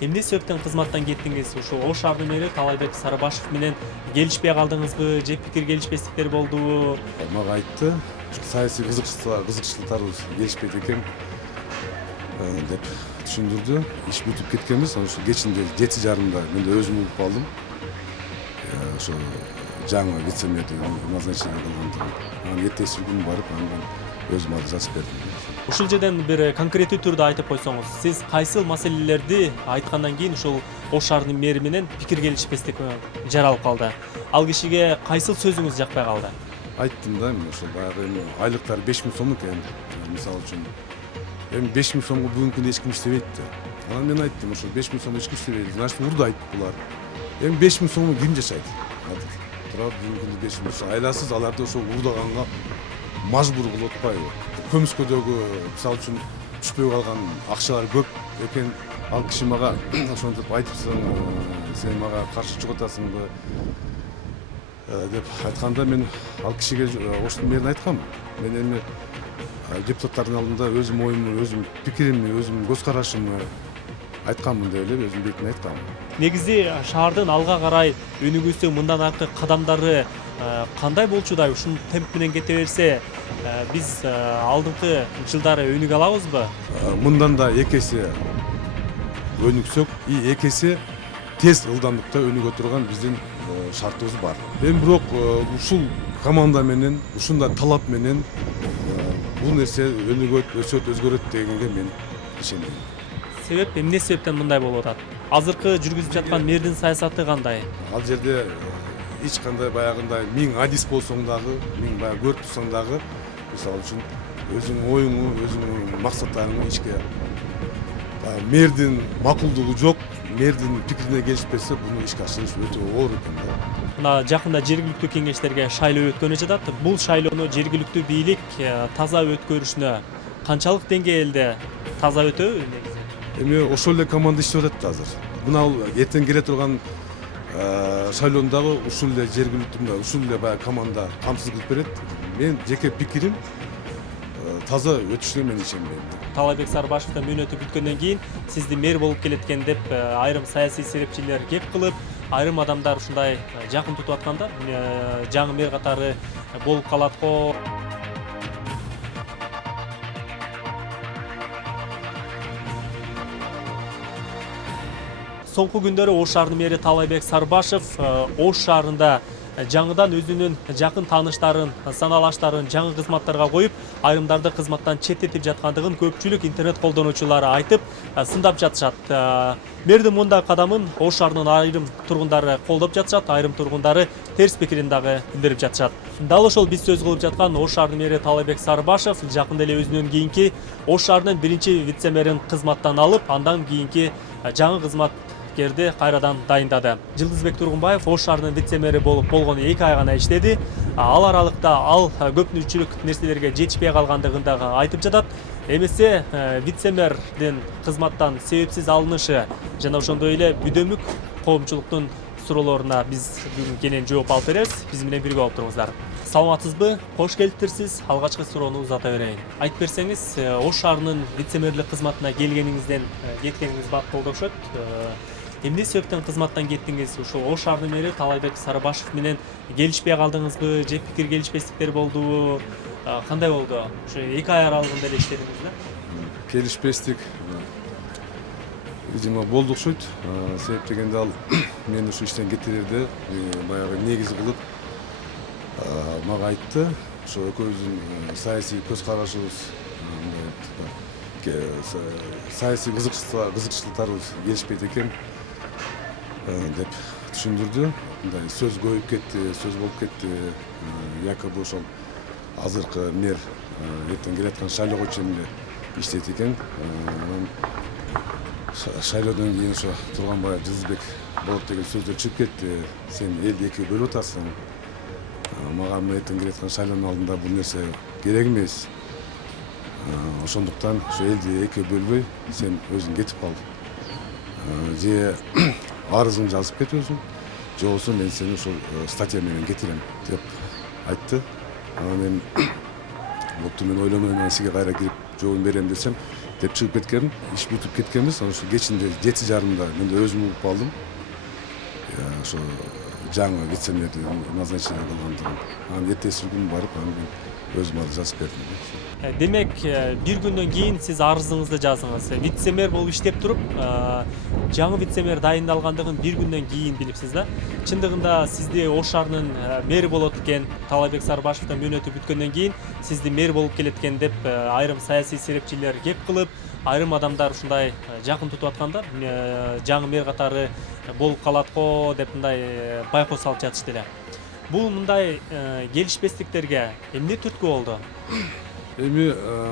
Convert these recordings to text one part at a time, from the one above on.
Эмне себептен кызматтан кеттиңиз? Ушул Ош шаарынын мэри Таалайбек Сарыбашев менен келишпей калдыңызбы же пикир келишпестиктер болдубу? Мага айтты, саясий кызыкчылыктарыбыз келишпейт экен деп түшүндүрдү. Иш бүтүп кеткенбиз, анан ушул кечинде 7:30 мен да өзүм угуп калдым. Ошо жаңы вице-мэрди назначение кылгандыгын. Анан эртеси күнү барып, анан өзүм аты жазып бердим. Ушул жерден бир конкреттүү түрдө айтып койсоңуз, сиз кайсыл маселелерди айткандан кийин ушул Ош шаарынын мэри менен пикир келишпестик жаралып калды? Ал кишиге кайсыл сөзүңүз жакпай калды? Айттым да, мен ошол баягы эми айлыктары 5000 сом экен. Мисалы үчүн эми 5000 сомго бүгүнкү күндө эч ким иштебейт да. Анан мен айттым, ошол 5000 сом эч ким иштебейт, значит урдайт булар. Эми 5000 сомго ким жашайт? Туурабы, бүгүнкү күндө 5000 сом айласыз аларды ошол урдаганга мажбур кылып атпайбы? Көмүскөдөгү мисалы үчүн түшпөй калган акчалар көп экен. Ал киши мага ошентип айтыпсың, сен мага каршы чыгып атасыңбы деп айтканда, мен ал кишиге Оштун мэрин айткам. Мен эми депутаттардын алдында өзүм оюмду, өзүм пикиримди, өзүм көз карашымды айтканмын деп эле өзүм бетине айткам. Негизи шаардын алга карай өнүгүүсү мындан аркы кадамдары кандай болчудай? Ушул темп менен кете берсе, биз алдыңкы жылдары өнүгө алабызбы? Мындан да экесе өнүксөк, экесе тез ылдамдыкта өнүгө турган биздин шартыбыз бар. Эми бирок ушул команда менен, ушундай талап менен бул нерсе өнүгөт, өсөт, өзгөрөт дегенге мен ишенем. Себеп эмне себептен мындай болуп атат? Азыркы жүргүзүп жаткан мэрдин саясаты кандай? Ал жерде эч кандай баягындай 1000 адис болсоң дагы, 1000 баягы көрүп турсаң дагы, мисалы үчүн өзүңүн оюңу, өзүңүн максаттарыңы ишке мэрдин макулдугу жок, мэрдин пикирине келишпесе, буну ишке ашырыш өтө оор экен да. Мына жакында жергиликтүү кеңештерге шайлоо өткөнү жатат. Бул шайлоону жергиликтүү бийлик таза өткөрүшүнө канчалык деңгээлде таза өтөбү негизи? Эми ошол эле команда иштеп атат азыр. Мына эртең келе турган шайлоону дагы ушул эле жергиликтүү, ушул эле баягы команда камсыз кылып берет. Мен жеке пикирим таза өтүшүнө мен ишенбейм. Таалайбек Сарыбашевдин мөөнөтү бүткөндөн кийин сизди мэр болуп келеткен деп айрым саясий серепчилер кеп кылып, айрым адамдар ушундай жакын тутуп атканда, жаңы мэр катары болуп калат го. Соңку күндөрү Ош шаарынын мэри Таалайбек Сарыбашев Ош шаарында жаңыдан өзүнүн жакын тааныштарын, саналаштарын жаңы кызматтарга коюп, айрымдарды кызматтан четтетип жаткандыгын көпчүлүк интернет колдонуучулары айтып, сындап жатышат. Мэрдин мындай кадамын Ош шаарынын айрым тургундары колдоп жатышат, айрым тургундары терс пикирин дагы билдирип жатышат. Дал ошол биз сөз кылып жаткан Ош шаарынын мэри Таалайбек Сарыбашев жакында эле өзүнөн кийинки Ош шаарынын биринчи вице-мэрин кызматтан алып, андан кийинки жаңы кызматкерди кайрадан дайындады. Жылдызбек Тургунбаев Ош шаарынын вице-мэри болуп болгону 2 ай гана иштеди. Ал аралыкта ал көпчүлүк нерселерге жетишпей калгандыгын дагы айтып жатат. Эмесе вице-мэрдин кызматтан себепсиз алынышы жана ошондой эле бүдөмүк коомчулуктун суроолоруна биз бүгүн кенен жооп алып беребиз. Биз менен бирге болуп туруңуздар. Саламатсызбы? Кош келиптирсиз. Алгачкы суроону узата берейин. Айтып берсеңиз, Ош шаарынын вице-мэрлик кызматына кеткениңиз бактылуу окшойт. Эмне себептен кызматтан кеттиңиз? Ушул Ош шаарынын мэри Таалайбек Сарыбашев менен келишпей калдыңызбы же пикир келишпестиктер болдубу? Кандай болду? Ушу 2 ай аралыгында эле иштедиңиз да? Келишпестик видимо болду окшойт. Себеп дегенде ал мен ушу иштен кетерде баягы негиз кылып мага айтты. Ошо экөөбүздүн саясий көз карашыбыз, саясий кызыкчылыктарыбыз келишпейт экен деп түшүндүрдү. Мындай сөз көбөйүп кетти, сөз болуп кетти. Якобы ошол азыркы мэр эртең келаткан шайлоого чейин иштейт экен. Шайлоодон кийин ошо Тургунбаев Жылдызбек болот деген сөздөр чыгып кетти. Сен элди экиге бөлүп атасың. Мага эртең келаткан шайлоонун алдында бул нерсе керек эмес. Ошондуктан ошо элди экиге бөлбөй, сен өзүң кетип кал. Же арызыңды жазып кет өзүң, же болбосо мен сени ошол статья менен кетирем деп айтты. Анан мен бопту, мен ойлонойм, сизге кайра кирип жооп берем десем, деп чыгып кеткем, иш бүтүп кеткенбиз. Ошо кечинде 7:30 мен де өзүм угуп калдым. Ошо жаңы вице-мэрди назначение кылгандыгын. Анан эртеси күнү барып, анан өзүм аны жазып бердим. Демек, бир күндөн кийин сиз арызыңызды жаздыңыз. Вице-мэр болуп иштеп туруп, жаңы вице-мэр дайындалгандыгын бир күндөн кийин билипсиз да. Чындыгында сизди Ош шаарынын мэри болот экен, Таалайбек Сарбашевдин мөөнөтү бүткөндөн кийин сизди мэр болуп келет экен деп айрым саясий серепчилер кеп кылып, айрым адамдар ушундай жакын тутуп атканда, жаңы мэр катары болуп калат го деп мындай байкоо салып жатышты эле. Бул мындай келишпестиктерге эмне түрткү болду? Эми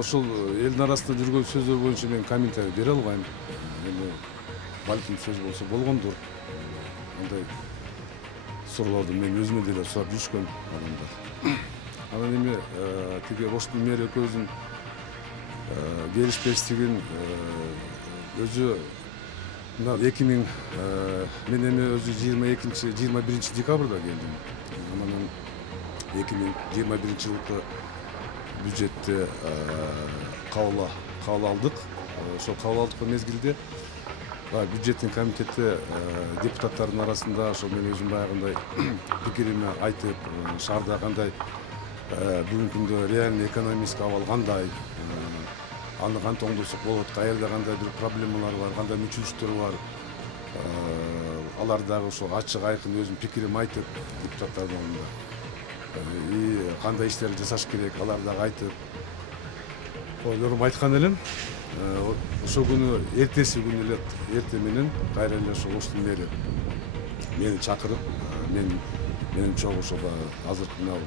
ошол элдин арасында жүргөн сөздөр боюнча мен комментарий бере албайм. Эми балким сөз болсо болгондур. Андай суроолорду мен өзүмө деле сурап жүрүшкөн адамдар. Анан эми тиги Оштун мэри экөөбүздүн келишпестигин өзү мына 2000 мен эми өзү 21 декабрда келдим. Анан 2021 жылкы бюджетти кабыл алдык. Ошол кабыл алдык мезгилде бюджеттин комитети депутаттардын арасында ошо мен өзүм баягындай пикиримди айтып, шаарда кандай бүгүнкү күндө реальный экономический абал кандай, аны кантип оңдосок болот, каерде кандай бир проблемалар бар, кандай мүчүлүштөр бар, алар дагы ошо ачык айкын өзүмдүн пикиримди айтып депутаттардын алдында кандай иштерди жасаш керек, алар дагы айтып ойлорумду айткан элем. Ошол күнү эртеси күнү эле эртең менен кайра эле ошо Оштун мэри мени чакырып, менин чогуу ошо азыркы мына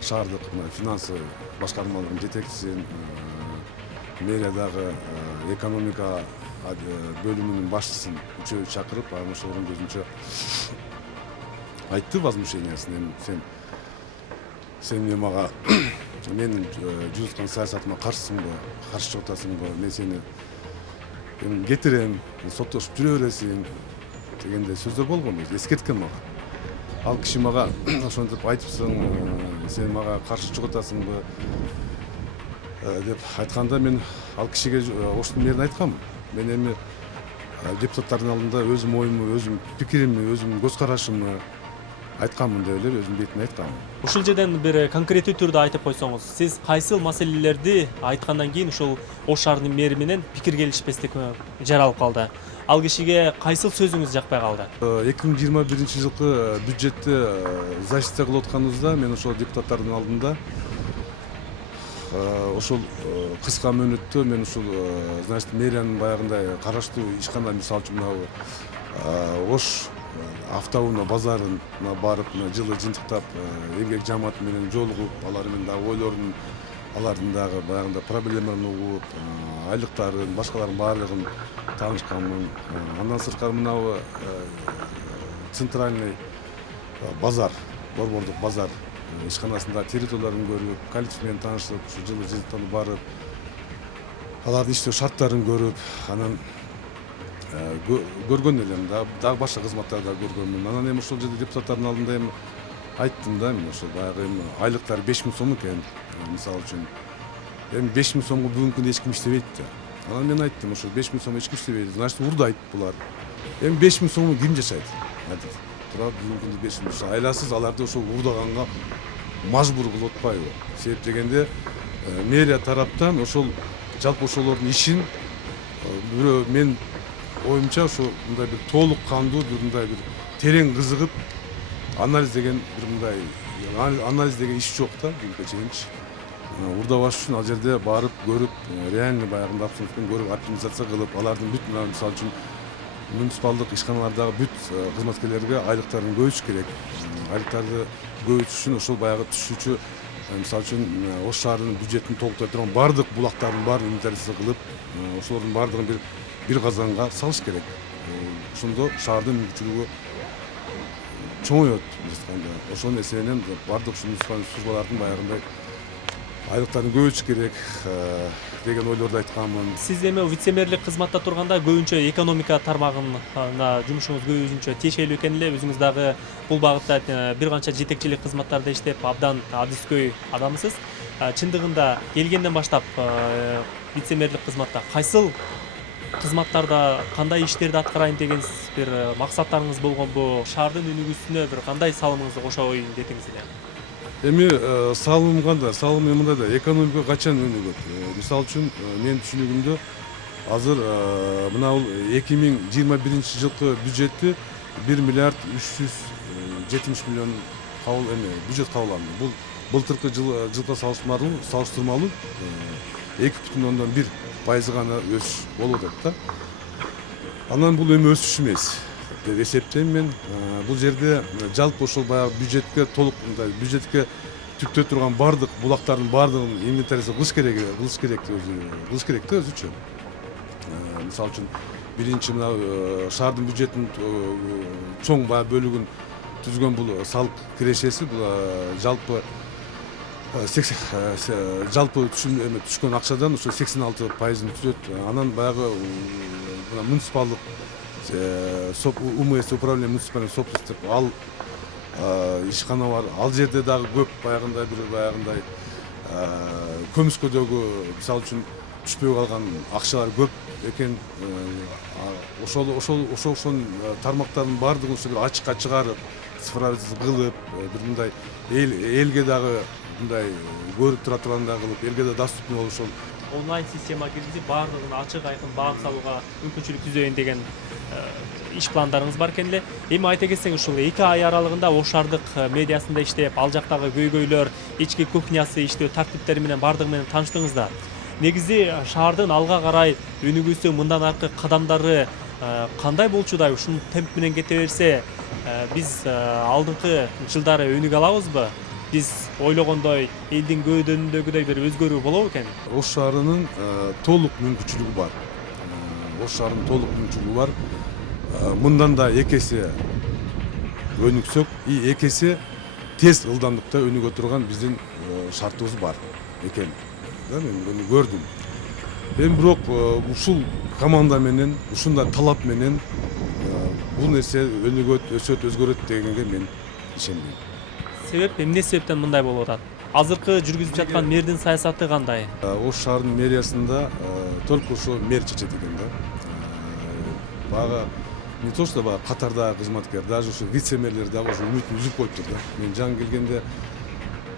шаардык финансы башкармаларынын жетекчисин, мэриядагы экономика бөлүмүнүн башчысын үчөө чакырып, анан ошолордун көзүнчө айтты возмущениясын. Сен мага менин жүргүзгөн саясатыма каршысыңбы, каршы чыгып атасыңбы, мен сени кетирем, соттошуп жүрө бересиң дегендей сөздөр болгон, эскерткен мага. Ал киши мага ошентип айтыпсың, сен мага каршы чыгып атасыңбы деп айтканда, мен ал кишиге Оштун мэрин айткам. Мен эми депутаттардын алдында өзүм оюмду, өзүм пикиримди, өзүм көз карашымды айтканмын деп эле өзүм бетине айткам. Ушул жерден бир конкреттүү түрдө айтып койсоңуз, сиз кайсыл маселелерди айткандан кийин ушул Ош шаарынын мэри менен пикир келишпестик жаралып калды? Ал кишиге кайсыл сөзүңүз жакпай калды? 2021 жылкы бюджетти защита кылып атканыбызда мен ошол депутаттардын алдында ошол кыска мөөнөттө мен ушул значит мэриянын баягындай караштуу ишкана, мисалы үчүн мына Ош автоунаа базарын барып жылы жыйынтыктап эмгек жамааты менен жолугуп, алар менен дагы ойлорун, алардын дагы баягындай проблемаларын угуп, айлыктарын, башкаларын баардыгын таанышканмын. Андан сырткары мынабу центральный базар, борбордук базар ишканасында территорияларын көрүп, коллектив менен таанышып, ушу жылы жыйынтыктанып барып, алардын иштөө шарттарын көрүп, анан көргөн элем, дагы башка кызматтарды көргөнмүн. Анан эми ошол жерде депутаттардын алдында эми айттым да, мен ошол баягы эми айлыктары 5000 сом экен, мисалы үчүн. Эми 5000 сомго бүгүнкү күндө эч ким иштебейт да. Анан мен айттым, ошол 5000 сом эч ким иштебейт, значит урдайт булар. Эми 5000 сомго ким жашайт? Тура бүгүнкү күндө 5000 сом. Айласыз аларды ошол урдаганга мажбур кылып атпайбы? Себеп дегенде мэрия тараптан ошол жалпы ошолордун ишин бирөө мен оюмча ошо мындай бир толук кандуу, бир мындай бир терең кызыгып анализ деген бир мындай анализ деген иш жок да бүгүнкү чейинчи. Урдабаш үчүн ал жерде барып көрүп, реальный баягындай абсолютно көрүп, оптимизация кылып, алардын бүт мисалы үчүн муниципалдык ишканалардагы бүт кызматкерлерге айлыктарын көбөйтүш керек. Айлыктарды көбөйтүш үчүн ошол баягы түшүүчү, мисалы үчүн Ош шаарынын бюджетин толуктай турган бардык булактардын баарын инвентаризация кылып, ошолордун бардыгын бир казанга салыш керек. Ошондо шаардын мүмкүнчүлүгү чоңоет. Ошонун эсебинен бардык ушул службалардын баягындай айлыктарын көбөйтүш керек деген ойлорду айтканмын. Сиз эми вице-мэрлик кызматта турганда көбүнчө экономика тармагына жумушуңуз көбүнчө тиешелүү экен эле. Өзүңүз дагы бул багытта бир канча жетекчилик кызматтарда иштеп, абдан адискөй адамсыз. Чындыгында келгенден баштап вице-мэрлик кызматта кайсыл кызматтарда кандай иштерди аткарайын деген бир максаттарыңыз болгонбу? Шаардын өнүгүүсүнө бир кандай салымыңызды кошоюн дедиңиз эле? Эми салым кандай? Салым эмне да экономика качан өнүгөт? Мисалы үчүн менин түшүнүгүмдө азыр мына бул 2021 жылкы бюджетти 1 миллиард 370 миллион бюджет кабыл алынды. Бул былтыркы жылга салыштырмалуу 2,1% гана өсүш болуп атат да. Анан бул эми өсүш эмес деп эсептейм мен. Бул жерде жалпы ошол баягы бюджетке толук бюджетке түптө турган бардык булактардын бардыгын инвентаризация кылыш керек да өзүчө. Мисалы үчүн биринчи мына шаардын бюджетинин чоң баягы бөлүгүн түзгөн бул салык кирешеси, бул жалпы түшкөн акчадан ошо 86%ын түзөт. Анан баягы муниципалдык УМС управление муниципальный собственность деп ал ишкана бар. Ал жерде дагы көп баягындай көмүскөдөгү мисалы үчүн түшпөй калган акчалар көп экен. Ошол тармактардын баардыгын ошо бир ачыкка чыгарып, цифровизация кылып, бир мындай элге дагы мындай көрүп тура тургандай кылып, элге да доступный болуп ошол Онлайн система киргизип баардыгын ачык айкын баам салууга мүмкүнчүлүк түзөйүн деген иш пландарыңыз бар экен эле. Эми айта кетсеңиз, ушул 2 ай аралыгында Ош шаардык медиасында иштеп, ал жактагы көйгөйлөр, ички кухнясы иштөө тартиптери менен баардыгы менен тааныштыңыз да. Негизи шаардын алга карай өнүгүүсү, мындан аркы кадамдары кандай болчудай? Ушул темп менен кете берсе, биз алдыңкы жылдары өнүгө алабызбы? Биз ойлогондой элдин көөдөнүндөгүдөй бир өзгөрүү болобу экен? Ош шаарынын толук мүмкүнчүлүгү бар. Ош шаарынын толук мүмкүнчүлүгү бар. Мындан да 2 эсе өнүксөк, 2 эсе тез ылдамдыкта өнүгө турган биздин шартыбыз бар экен. Мен муну көрдүм. Эми бирок ушул команда менен, ушундай талап менен бул нерсе өнүгөт, өсөт, өзгөрөт дегенге мен ишенбейм. Себеп эмне себептен мындай болуп атат? Азыркы жүргүзүп жаткан мэрдин саясаты кандай? Ош шаарынын мэриясында только ошо мэр чечет экен да. Баягы не то что баягы катардагы кызматкер, даже ошо вице-мэрлер дагы ошо үмүтүн үзүп коюптур да. Мен жаңы келгенде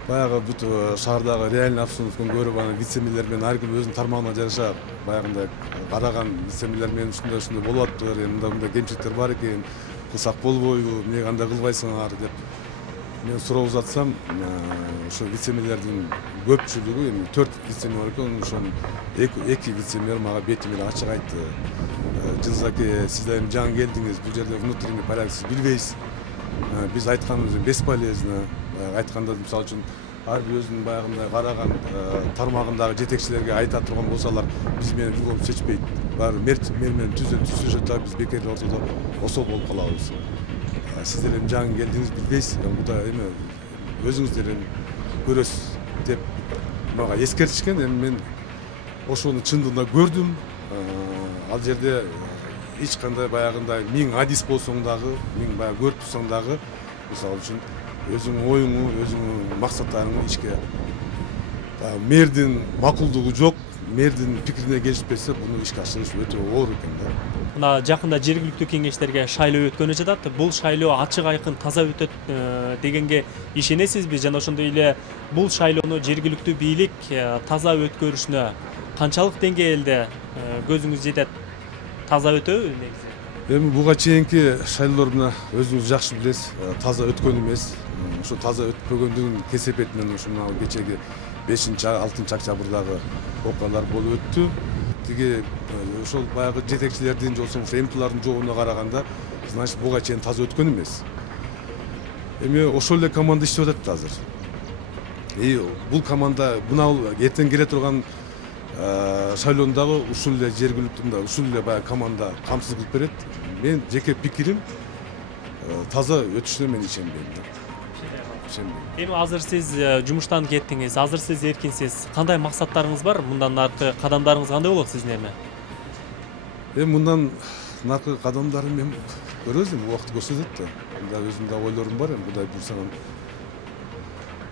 баягы бүт шаардагы реальный обстановканы көрүп, анан вице-мэрлер менен ар ким өзүнүн тармагына жараша баягындай караган вице-мэрлер менен ушундай болуп атыптыр, мындай кемчиликтер бар экен, кылсак болбойбу, эмнеге андай кылбайсыңар деп мен сурап жатсам, ошо вице-мэрлердин көпчүлүгү, эми 4 вице-мэр бар экен, ошонун 2 вице-мэр мага бетиме эле ачык айтты. Жылдыз аке, сиз да эми жаңы келдиңиз, бул жерде внутренний порядок сиз билбейсиз. Биз айтканыбыз бесполезно. Айтканда мисалы үчүн ар бир өзүнүн баягындай караган тармагындагы жетекчилерге айта турган болсолар, биз менен жолун чечпейт. Баары мэр менен түзүшөт да, биз бекер ортодо осол болуп калабыз. Сиздер эми жаңы келдиңиз, билбейсиз, мында эми өзүңүздөр эми көрөсүз деп мага эскертишкен. Эми мен ошону чындыгында көрдүм. Ал жерде эч кандай баягындай 1000 адис болсоң дагы, 1000 баягы көрүп турсаң дагы, мисалы үчүн өзүңүн оюңу, өзүңүн максаттарыңды ишке мэрдин макулдугу жок, мэрдин пикирине келишпесе, буну ишке ашырыш өтө оор экен да. Мына жакында жергиликтүү кеңештерге шайлоо өткөнү жатат. Бул шайлоо ачык айкын таза өтөт дегенге ишенесизби? Жана ошондой эле бул шайлоону жергиликтүү бийлик таза өткөрүшүнө канчалык деңгээлде көзүңүз жетет? Таза өтөбү негизи? Эми буга чейинки шайлоолор мына өзүңүз жакшы билесиз, таза өткөн эмес. Ошо таза өтпөгөндүгүн кесепетинен ушу мына кечеги 5-6 октябрдагы окуялар болуп өттү. Тиги ошол баягы жетекчилердин же болбосо МПлардын жообуна караганда, значит буга чейин таза өткөн эмес. Эми ошол эле команда иштеп атат азыр. Бул команда мына эртең келе турган шайлоону дагы ушул эле жергиликтүү ушул эле баягы команда камсыз кылып берет. Мен жеке пикирим таза өтүшүнө мен ишенбейм да. Эми азыр сиз жумуштан кеттиңиз, азыр сиз эркинсиз. Кандай максаттарыңыз бар? Мындан аркы кадамдарыңыз кандай болот сиздин эми? Эми мындан наркы кадамдарын мен көрөбүз, эми убакыт көрсөтөт да. Мында өзүмдүн да ойлорум бар, эми Кудай буйрса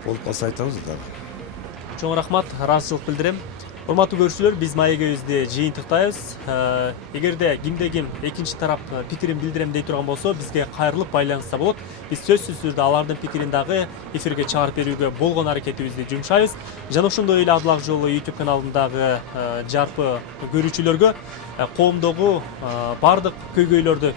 болуп калса айтабыз дагы. Чоң рахмат, ыраазычылык билдирем. Урматтуу көрүүчүлөр, биз маегибизди жыйынтыктайбыз. Эгерде кимде-ким экинчи тарап пикирин билдирем дей турган болсо, бизге кайрылып байланышса болот. Биз сөзсүз түрдө алардын пикирин дагы эфирге чыгарып берүүгө болгон аракетибизди жумшайбыз. Жана ошондой эле Адыл Ак жолу YouTube каналындагы жарпы көрүүчүлөргө коомдогу бардык көйгөйлөрдү,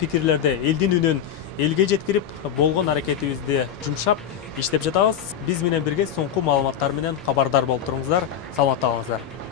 пикирлерди элдин үнүн элге жеткирип болгон аракетибизди жумшап иштеп жатабыз. Биз менен бирге соңку маалыматтар менен кабардар болуп туруңуздар. Саламатта калыңыздар.